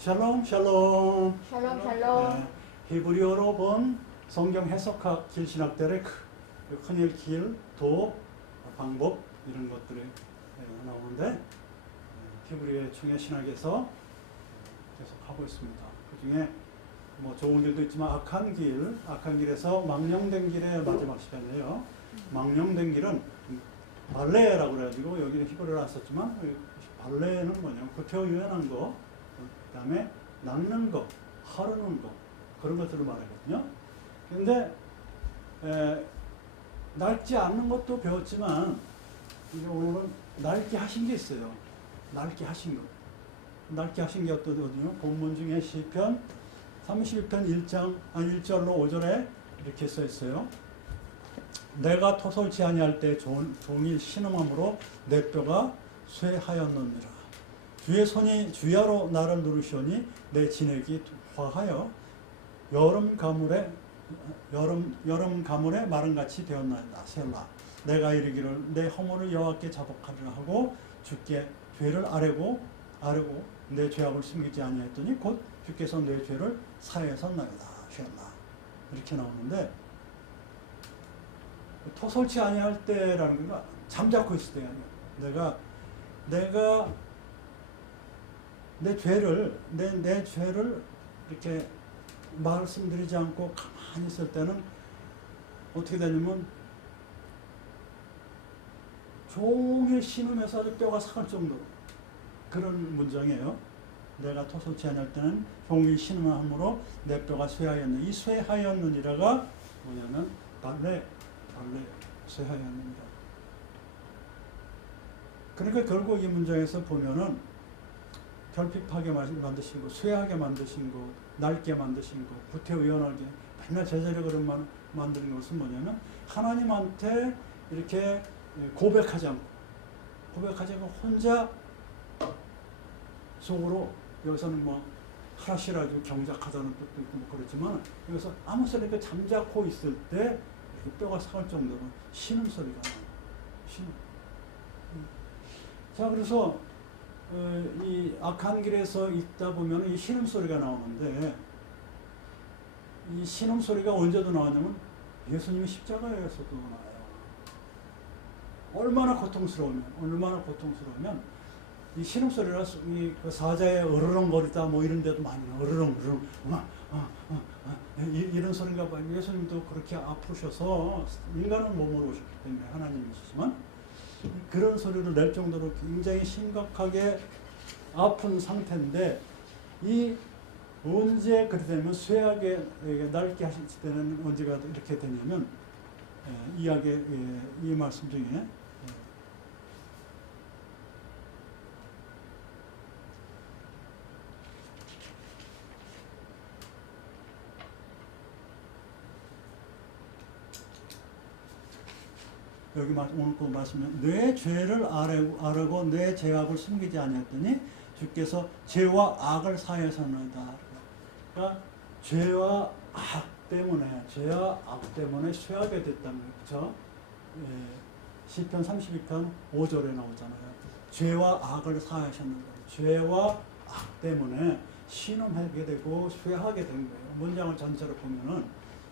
샬롬 샬롬. 샬롬 샬롬. 히브리어로 본 성경 해석학 길신학들의 큰일 길, 도, 방법 이런 것들이 나오는데 히브리어 총회 신학에서 계속 하고 있습니다. 그 중에 뭐 좋은 길도 있지만 악한 길에서 망령된 길의 마지막 시간이에요. 망령된 길은 발레라고 그래가지고 여기는 히브리어를 안 썼지만 발레는 뭐냐면 구태의연한 거, 그 다음에 낚는 거, 하르는 거 그런 것들을 말하거든요. 근데 낡지 않는 것도 배웠지만 이제 오늘은 낡게 하신 게 있어요. 낡게 하신 거. 낡게 하신 게 어떠거든요. 본문 중에 시편 32편 1절로 5절에 이렇게 써 있어요. 내가 토설치 아니할 때 종일 신음함으로 내 뼈가 쇠하였느니라. 주의 손이 주야로 나를 누르시오니 내 진액이 화하여 여름 가물에 마른같이 되었나이다. 셀라. 내가 이르기를 내 허물을 여호와께 자복하리라 하고 주께 죄를 아뢰고 내 죄악을 숨기지 아니하였더니 곧 주께서 내 죄를 사하셨나이다. 셀라. 이렇게 나오는데 토설치 아니할 때라는 건 잠자코 있을 때가 아니에요. 내가 내 죄를 이렇게 말씀드리지 않고 가만히 있을 때는 어떻게 되냐면 종일 신음해서 아주 뼈가 상할 정도로 그런 문장이에요. 내가 토설치 아니할 때는 종일 신음함으로 내 뼈가 쇠하였느니라. 이 쇠하였느니라가 뭐냐면 발레 쇠하였느니라. 그러니까 결국 이 문장에서 보면은 결핍하게 만드신 거, 쇠하게 만드신 거, 낡게 만드신 거, 구태의연하게 맨날 제자리 걸음 만드는 것은 뭐냐면 하나님한테 이렇게 고백하지 않고 혼자 속으로 여기서는 뭐 하라시라도 경작하다는 뜻도 있고 뭐 그렇지만 여기서 아무 소리가 잠자코 있을 때 뼈가 상할 정도로 신음소리가 나요. 신음. 자, 그래서 이 악한 길에서 읽다 보면 이 신음소리가 나오는데 이 신음소리가 언제도 나왔냐면 예수님이 십자가에서도 나와요. 얼마나 고통스러우면 이 신음소리라 이 사자의 으르렁거리다 뭐 이런 데도 많이 으르렁 이런 소리가 봐요. 예수님도 그렇게 아프셔서 인간은 몸으로 오셨기 때문에 하나님이시지만 그런 소리를 낼 정도로 굉장히 심각하게 아픈 상태인데 이 언제 그렇게 되면 쇠하게 낡게 하실 때는 언제가 이렇게 되냐면 이 말씀 중에 여기 오늘 그 말씀은 내 죄를 아뢰고 내 죄악을 숨기지 아니했더니 주께서 죄와 악을 사하셨나이다. 그러니까 죄와 악 때문에 쇠하게 됐다는 거예요. 그렇죠? 시편 32편 5절에 나오잖아요. 죄와 악을 사하셨나이다. 죄와 악 때문에 신음하게 되고 쇠하게 된 거예요. 문장을 전체로 보면은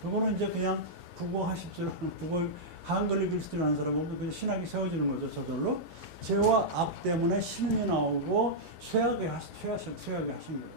이거는 이제 그냥 국어 하실 줄 아는 국어 한글 읽을 줄 아는 사람은 그냥 신학이 세워지는 거죠. 저절로 죄와 악 때문에 신음이 나오고 쇠하게 하신 거예요.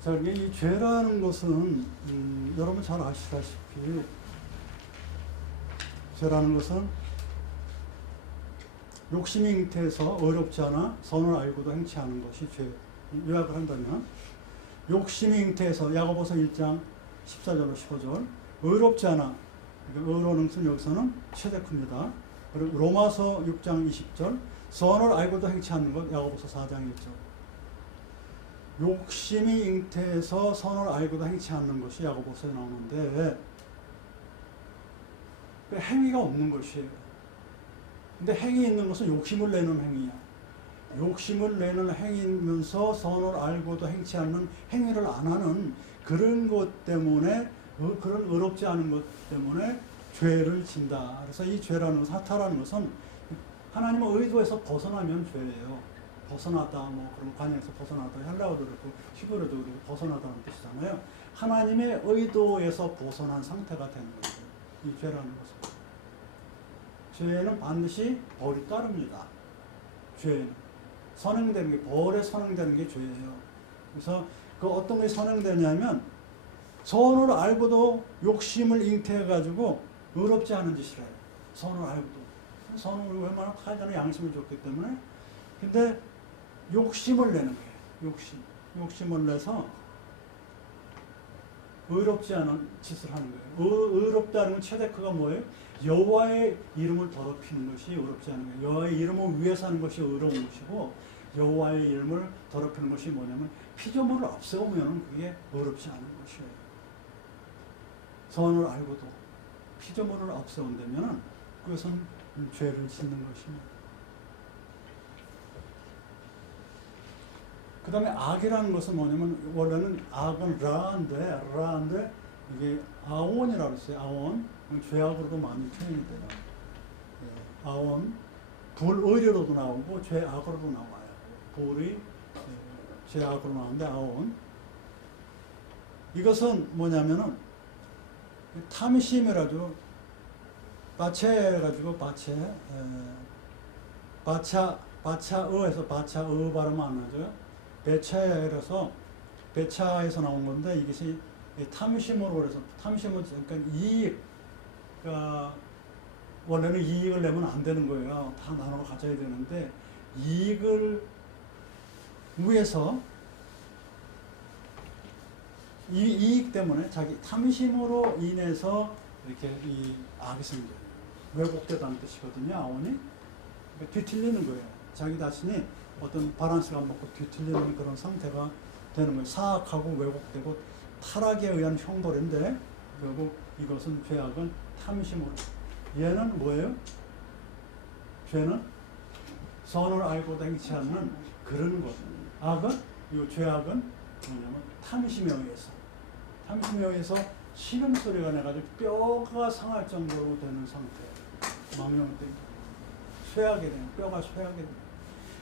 자, 이 죄라는 것은 여러분 잘 아시다시피 죄라는 것은 욕심이 잉태해서 어렵지 않아 선을 알고도 행치하는 것이 죄. 요약을 한다면 욕심이 잉태해서 야고보서 1장 14절로 15절 어렵지 않아 의로는 여기서는 최대크입니다. 그리고 로마서 6장 20절 선을 알고도 행치하는 것 야고보서 4장 1절 욕심이 잉태해서 선을 알고도 행치 않는 것이 야고보서에 나오는데 행위가 없는 것이에요. 근데 행위 있는 것은 욕심을 내는 행위야. 욕심을 내는 행위면서 선을 알고도 행치 않는 행위를 안 하는 그런 것 때문에 그런 어렵지 않은 것 때문에 죄를 진다. 그래서 이 죄라는 사타라는 것은 하나님의 의도에서 벗어나면 죄예요. 벗어나다, 뭐 그런 관행에서 벗어나다, 헬라어도 그렇고 히브리어도 그렇고 벗어나다는 뜻이잖아요. 하나님의 의도에서 벗어난 상태가 되는 거죠. 이 죄라는 것은. 죄는 반드시 벌이 따릅니다. 죄는 선행되는 게 벌에 선행되는 게 죄예요. 그래서 그 어떤 게 선행되냐면 선을 알고도 욕심을 잉태해가지고 의롭지 않은 짓을 해요. 선을 알고도. 선을 웬만하면 하잖아요. 양심이 좋기 때문에. 근데 욕심을 내는 거예요. 욕심을 내서 의롭지 않은 짓을 하는 거예요. 의롭다는 건 최대크가 뭐예요? 여호와의 이름을 더럽히는 것이 의롭지 않은 거예요. 여호와의 이름을 위해서 하는 것이 의로운 것이고 여호와의 이름을 더럽히는 것이 뭐냐면 피조물을 없애오면 그게 의롭지 않은 것이에요. 선을 알고도 피조물을 없애온다면 그것은 죄를 짓는 것입니다. 그 다음에 악이라는 것은 뭐냐면 원래는 악은 라인데 이게 아온이라고 했어요. 아온. 죄악으로도 많이 표현이 돼요. 예, 아온. 불의로도 나오고 죄악으로도 나와요. 불이 죄악으로 나오는데 아온. 이것은 뭐냐면은 탐심이라죠. 바체가지고 바차어에서 바차어 발음 안 나죠. 배차에서 배차에서 나온 건데 이것이 탐심으로 그래서 탐심은 그러니까 이익, 그러니까 원래는 이익을 내면 안 되는 거예요. 다 나눠 가져야 되는데 이익을 위해서 이 이익 때문에 자기 탐심으로 인해서 이렇게 이 악이 생겨요. 왜곡되다는 뜻이거든요. 아온이 그러니까 뒤틀리는 거예요. 자기 자신이 어떤 바란스가 안 맞고 뒤틀리는 그런 상태가 되는 거예요. 사악하고 왜곡되고 타락에 의한 형벌인데 결국 이것은 죄악은 탐심으로. 얘는 뭐예요? 죄는 선을 알고도 행치 않는 그런 것. 악은, 이 죄악은 뭐냐면 탐심에 의해서 신음소리가 나가지고 뼈가 상할 정도로 되는 상태. 망령 때문에. 쇠하게 되는, 뼈가 쇠하게 되는.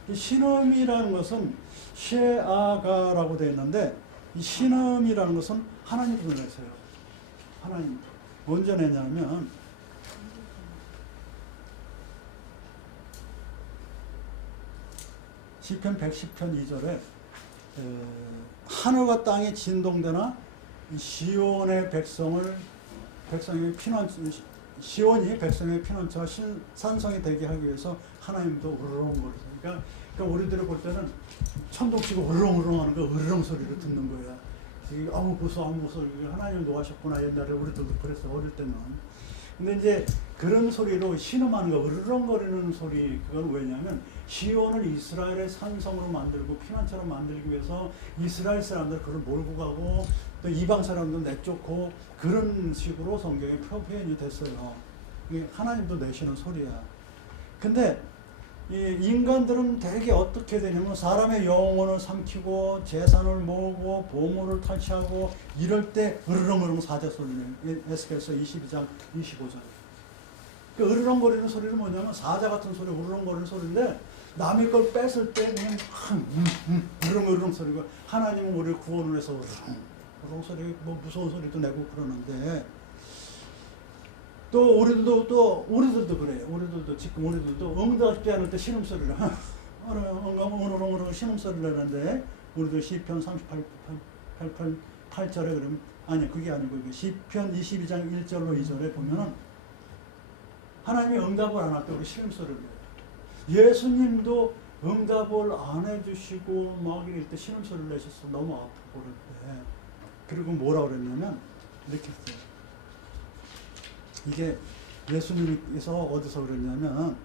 이 신음이라는 것은 쉐아가라고 되어 있는데 이 신음이라는 것은 하나님도 내세요. 하나님. 언제 내냐면 시편 110편 2절에 하늘과 땅이 진동되나 시온의 백성의 피난 시온이 백성의 피난처와 산성이 되게 하기 위해서 하나님도 으르렁거리세요. 그러니까 우리들이 볼 때는 천둥치고 으르렁으르렁 하는 거 으르렁 소리를 듣는 거야. 아무 무서워 하나님 노하셨구나. 옛날에 우리들도 그랬어 어릴 때는. 근데 이제 그런 소리로 신음하는 거 으르렁거리는 소리 그건 왜냐면 시온을 이스라엘의 산성으로 만들고 피난처로 만들기 위해서 이스라엘 사람들 그걸 몰고 가고 또 이방 사람들 내쫓고 그런 식으로 성경에 표현이 됐어요. 이게 하나님도 내시는 소리야. 근데 이 인간들은 되게 어떻게 되냐면 사람의 영혼을 삼키고 재산을 모으고 보물을 탈취하고 이럴 때 으르렁으르렁 사자 소리는 에스겔서 22장 25절. 그 으르렁거리는 소리는 뭐냐면 사자 같은 소리 으르렁거리는 소리인데 남의 걸 뺐을 때 그냥 으르렁으르렁 소리고 하나님은 우리를 구원을 해서 으르렁 소리 뭐 무서운 소리도 내고 그러는데 또 우리들도 그래요. 우리들도 응답지 않을 때 신음소리를 으르렁으르렁 신음소리를 내는데 우리도 시편 38편 8절에 그러면 아니 그게 아니고 이거 시편 22장 1절로 2절에 보면은 하나님이 응답을 안 할 때 우리 신음소리를 내요. 예수님도 응답을 안 해주시고 막 이럴 때 신음소리를 내셨어. 너무 아프고 그럴 때. 그리고 뭐라 그랬냐면 이렇게 했어요. 이게 예수님께서 어디서 그랬냐면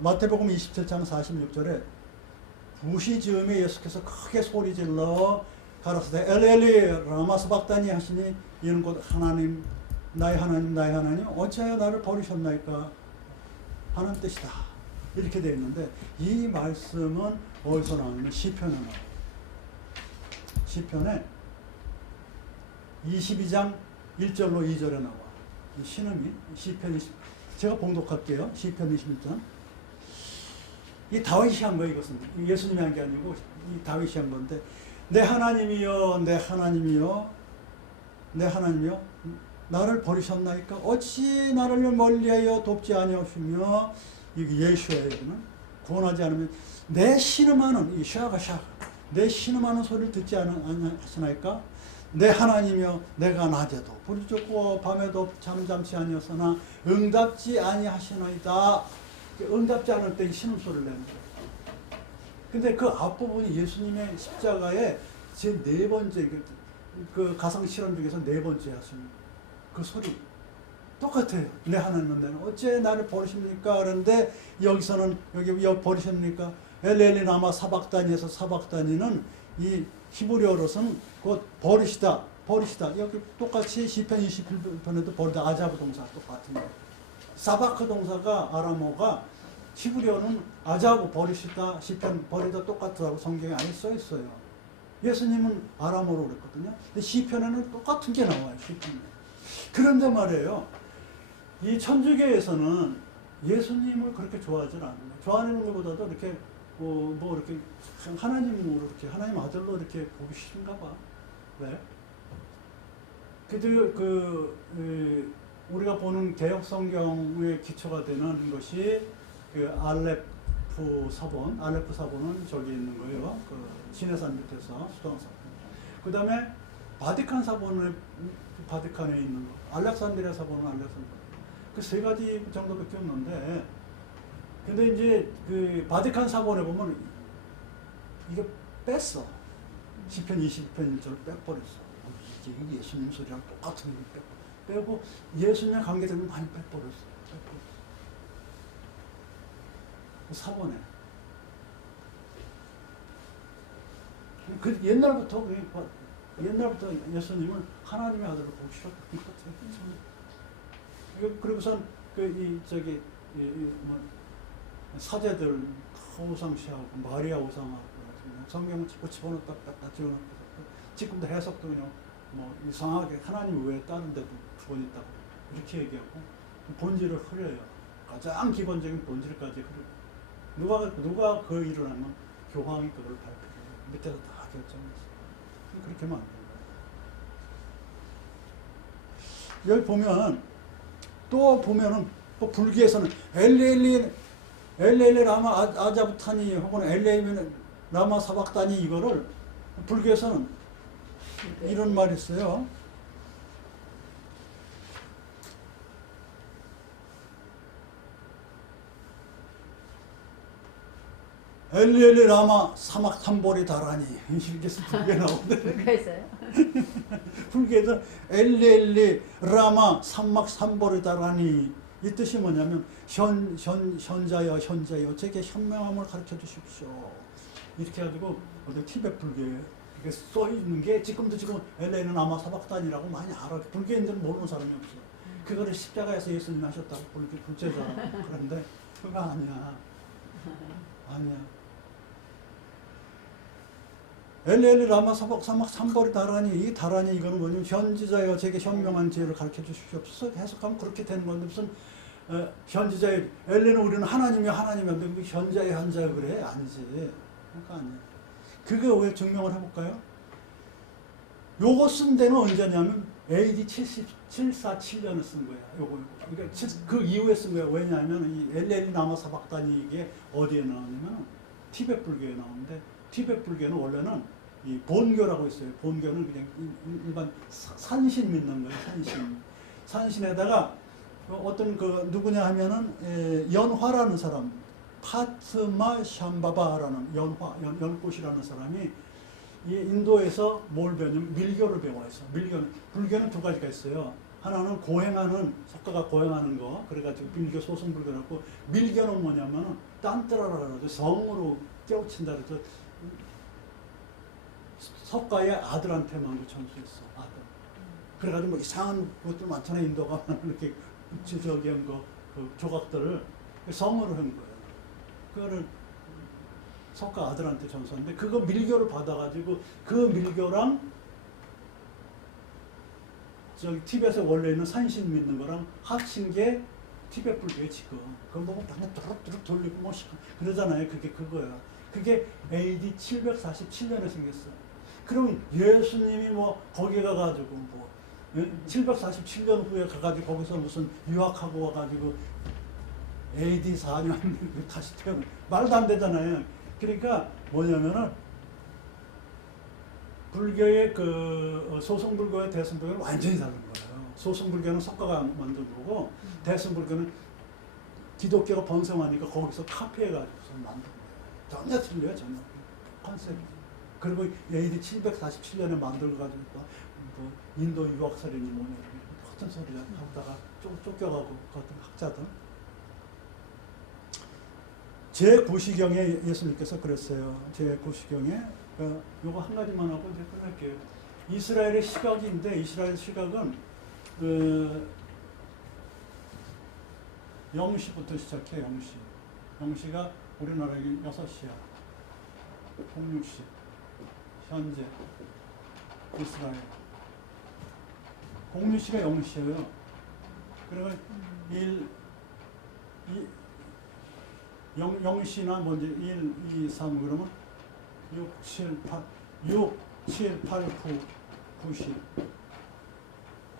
마태복음 27장 46절에 부시즈음에 예수께서 크게 소리질러 가라사대 엘리 라마 사박다니 하시니 이는 곧 하나님 나의 하나님 나의 하나님 어찌하여 나를 버리셨나이까 하는 뜻이다. 이렇게 되어 있는데 이 말씀은 어디서 나오냐면 시편에 나와요. 시편에 22장 1절로 2절에 나와. 이 신음이 시편 20 제가 봉독할게요. 시편 21장. 이 다윗이 한 거예요. 이것은 예수님이 한 게 아니고 이 다윗이 한 건데 내 하나님이여 내 하나님이여 내 하나님이여 나를 버리셨나이까 어찌 나를 멀리하여 돕지 아니하시며 이게 예수예요. 이거는 구원하지 않으면 내 신음하는 이 샤가샤 내 신음하는 소리를 듣지 않으시나이까 내 하나님이여 내가 낮에도 부르짖고 밤에도 잠잠치 아니었으나 응답지 아니하시나이다. 응답지 않을 때 신음소리를 내는 거예요. 근데 그 앞부분이 예수님의 십자가에 제 네 번째 그 가상 실험 중에서 네 번째 하시는 그 소리 똑같아요. 내 하나님은 내는 어째 나를 버리십니까? 그런데 여기서는 여기 버리십니까? 엘레리 나마 사박다니에서 사박다니는 이 히브리어로서는 곧 버리시다 버리시다. 여기 똑같이 시편 21편에도 버리다 아자브 동사 똑같은 거예요. 사바크 동사가 아람어가 히브리어는 아자브 버리시다 시편 버리다 똑같다고 성경에 아예 써 있어요. 예수님은 아람어로 그랬거든요. 근데 시편에는 똑같은 게 나와요. 시편에. 그런데 말이에요. 이 천주교에서는 예수님을 그렇게 좋아하지 않아요. 좋아하는 것보다도 이렇게 뭐 이렇게 하나님으로 이렇게 하나님 아들로 이렇게 보기 싫은가 봐. 왜? 우리가 보는 개혁 성경의 기초가 되는 것이 그 알레프 사본은 저기 있는 거예요. 그 시내산 밑에서 수도원 사본. 그 다음에 바티칸 사본은 바티칸에 있는 거. 알렉산드리아 사본은 알렉산드리아. 그 세 가지 정도밖에 없는데, 근데 이제 그 바티칸 사본에 보면 이게 뺐어. 시편 20편 1절 빼버렸어. 이게 예수님 소리랑 똑같은 게 빼고 예수님의 관계자들 많이 빼버렸어. 사본에. 그 옛날부터 예수님은 하나님의 아들을 보기 싫었던 것 같아요. 그리고선 사제들 우상시하고 마리아 우상하고 성경을 자꾸 집어넣었다 집어넣었다 지금도 해석도 그냥 뭐 이상하게 하나님 외에 다른 데도 두 번 있다고 이렇게 얘기하고 본질을 흐려요. 가장 기본적인 본질까지 흐려요. 누가 그 일을 하면 교황이 그걸 발표해요. 밑에서 다 결정했어요. 그렇게 하면 안 돼요. 여기 보면 또 보면은 또 불교에서는 엘레일리 라마 아자부타니 혹은 엘레일리 라마 사박다니 이거를 불교에서는 이런 말이 있어요. 엘리엘리 라마 사막 삼보리 다라니 이렇게 불교에 나오는데 불교에서요? 불교에서 엘리엘리 라마 사막 삼보리 다라니 이 뜻이 뭐냐면 현자여 제게 현명함을 가르쳐 주십시오. 이렇게 해가지고 티베트 불교에 이렇게 써 있는 게 지금 엘레는 아마 사박단이라고 많이 알아. 불교인들은 모르는 사람이 없어. 그거를 십자가에서 예수님이 하셨다고 불제자 그런데 그거 아니야. 엘레 라마 사막 삼보리 다라니 이 다라니 이거는 뭐냐면 현지자여 제게 현명한 지혜를 가르쳐 주십시오. 해석하면 그렇게 되는 건데 무슨 현지자의 엘레는 우리는 하나님이었는데 현자의 그래? 아니지. 그러니까 아니야. 그게 왜 증명을 해볼까요? 요거 쓴 데는 언제냐면 AD 747년에 쓴 거야. 요거. 그러니까 그 이후에 쓴 거야. 왜냐하면 이 엘레 라마 사박단이 이게 어디에 나오냐면 티베트 불교에 나오는데 티베트 불교는 원래는 이 본교라고 있어요. 본교는 그냥 일반 산신 믿는 거예요. 산신. 산신에다가 어떤 그 누구냐 하면은 연화라는 사람, 파트마 샴바바라는 연꽃이라는 사람이 이 인도에서 뭘 배우냐면 밀교를 배워있어. 불교는 두 가지가 있어요. 하나는 고행하는, 석가가 고행하는 거, 그래가지고 밀교 소승불교라고, 밀교는 뭐냐면 딴뜨라라고 성으로 깨우친다 그래서 석가의 아들한테만 전수했어. 아들. 그래가지고 뭐 이상한 것들 많잖아요. 인도가 이렇게 저기 한 거, 그 조각들을 성으로 한 거예요. 그거를 석가 아들한테 전수했는데 그거 밀교를 받아가지고 그 밀교랑 저기 티벳에 원래 있는 산신 믿는 거랑 합친 게 티벳 불교의 지금. 그건 보면 당연히 뚜룩뚜룩 돌리고 뭐 그러잖아요. 그게 그거야. 그게 AD 747년에 생겼어. 그럼 예수님이 뭐 거기 가가지고 뭐 747년 후에 가가지고 거기서 무슨 유학하고 와가지고 AD 4년 다시 태어나 말도 안 되잖아요. 그러니까 뭐냐면은 불교의 그 소승불교의 대승불교는 완전히 다른 거예요. 소승불교는 석가가 만든 거고 대승불교는 기독교가 번성하니까 거기서 카피해가지고 만든 거예요. 전혀 틀려요. 전혀. 컨셉이. 그리고 AD 747년에 만들어가지고 뭐 인도 유학설이니 뭐냐 같은 소리야. 하다가 쫓겨가고 그 어떤 학자들. 제9시경에 예수님께서 그랬어요. 제9시경에 요거 한 가지만 하고 이제 끝낼게요. 이스라엘의 시각인데 이스라엘 시각은 0시부터 시작해. 0시. 0시가 우리나라에 6시야. 06시. 현재 이스라엘. 06시가 0시예요. 그러면 0시나 뭔지 1, 2, 3 그러면 6, 7, 8, 9시.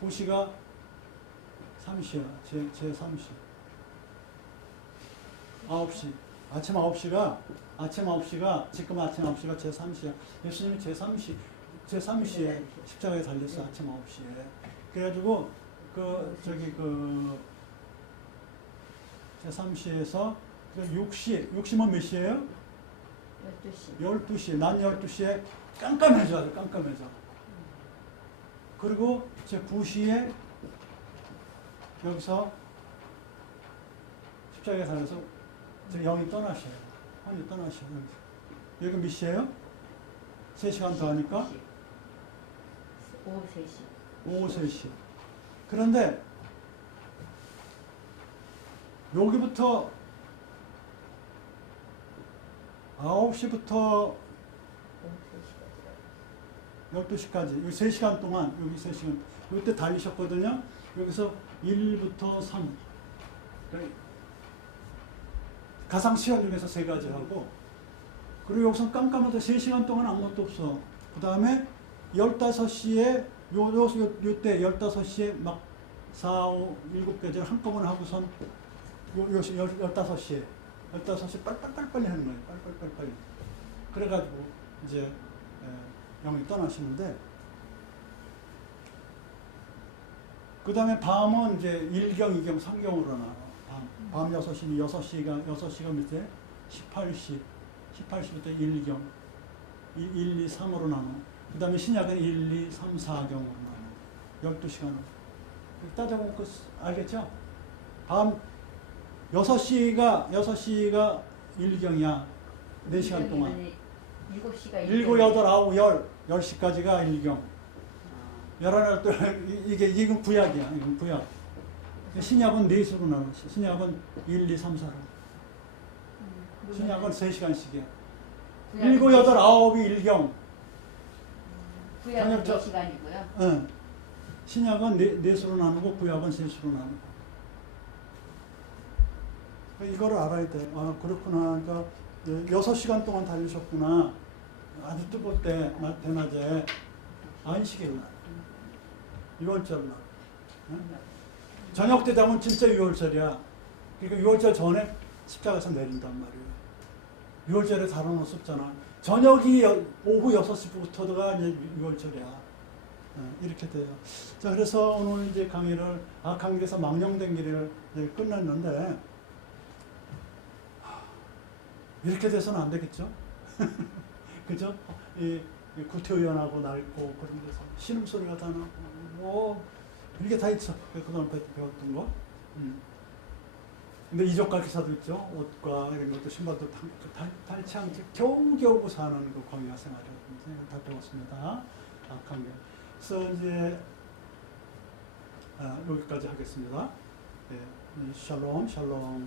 9시가 3시야. 제 3시. 9시. 아침 9시가 지금 아침 9시가 제 3시야. 예수님이 제 3시에 십자가에 달렸어. 아침 9시에. 그래가지고 제 3시에서 6시면 몇 시예요? 12시. 낮 12시에 깜깜해져. 아주 깜깜해져. 그리고 제 9시에 여기서 십자가에 달려서 영이 떠나셔요. 혼이 떠나셔요. 여기 몇 시예요? 3시간 더 하니까? 오후 3시. 그런데 여기부터 9시부터 12시까지 여기 3시간 동안 여기 3시간 이때 달리셨거든요. 여기서 1부터 3 가상 시간 중에서 3가지 하고 그리고 여기서 깜깜하다 3시간 동안 아무것도 없어. 그 다음에 15시에 요때 15시에 막 4, 5, 7개절 한꺼번에 하고선 15시에 빨리 하는 거예요. 빨리. 그래가지고 이제 영이 떠나시는데 그 다음에 밤은 이제 1경, 2경, 3경으로 나눠. 밤 6시면 6시가 밑에 18시부터 1경, 1, 2, 3으로 나눠. 그 다음에 신약은 1, 2, 3, 4경으로 나눠. 12시간을. 따져보면 알겠죠? 밤 6시가 1경이야. 4시간 동안. 7시가 7, 8, 9, 10시까지가 1경. 11, 이게 구약이야. 이건 구약. 신약은 4수로 나눴어. 신약은 1, 2, 3, 4로. 신약은 3시간씩이야. 7, 8, 9이 1경. 구약은 4시간이고요. 응. 신약은 4수로 나누고 구약은 3수로 나누고. 이거를 알아야 돼. 아, 그렇구나. 그러니까 6시간 동안 달리셨구나. 아주 뜨거울 때, 대낮에. 안식일 날. 6월절 날. 응? 저녁 때 되면 진짜 6월절이야. 그러니까 6월절 전에 십자가에서 내린단 말이에요. 6월절에 다뤄놓을 수 없잖아. 저녁이 오후 6시부터가 이제 6월절이야. 이렇게 돼요. 자, 그래서 오늘 이제 강의를 악한길에서 망령된 길을 이제 끝냈는데, 이렇게 돼서는 안 되겠죠? 그죠? 이 구태의연하고 낡고 그런 데서 신음소리가 다 나고, 뭐, 이게 다 있어. 그동안 배웠던 거. 근데 이족가 기사도 있죠. 옷과 이런 것도 신발도 닳지 않게 겨우겨우 사는 그 광야 생활이라든지 다 배웠습니다. 악한 게. 그래서 이제 여기까지 하겠습니다. 네, 샬롬, 샬롬.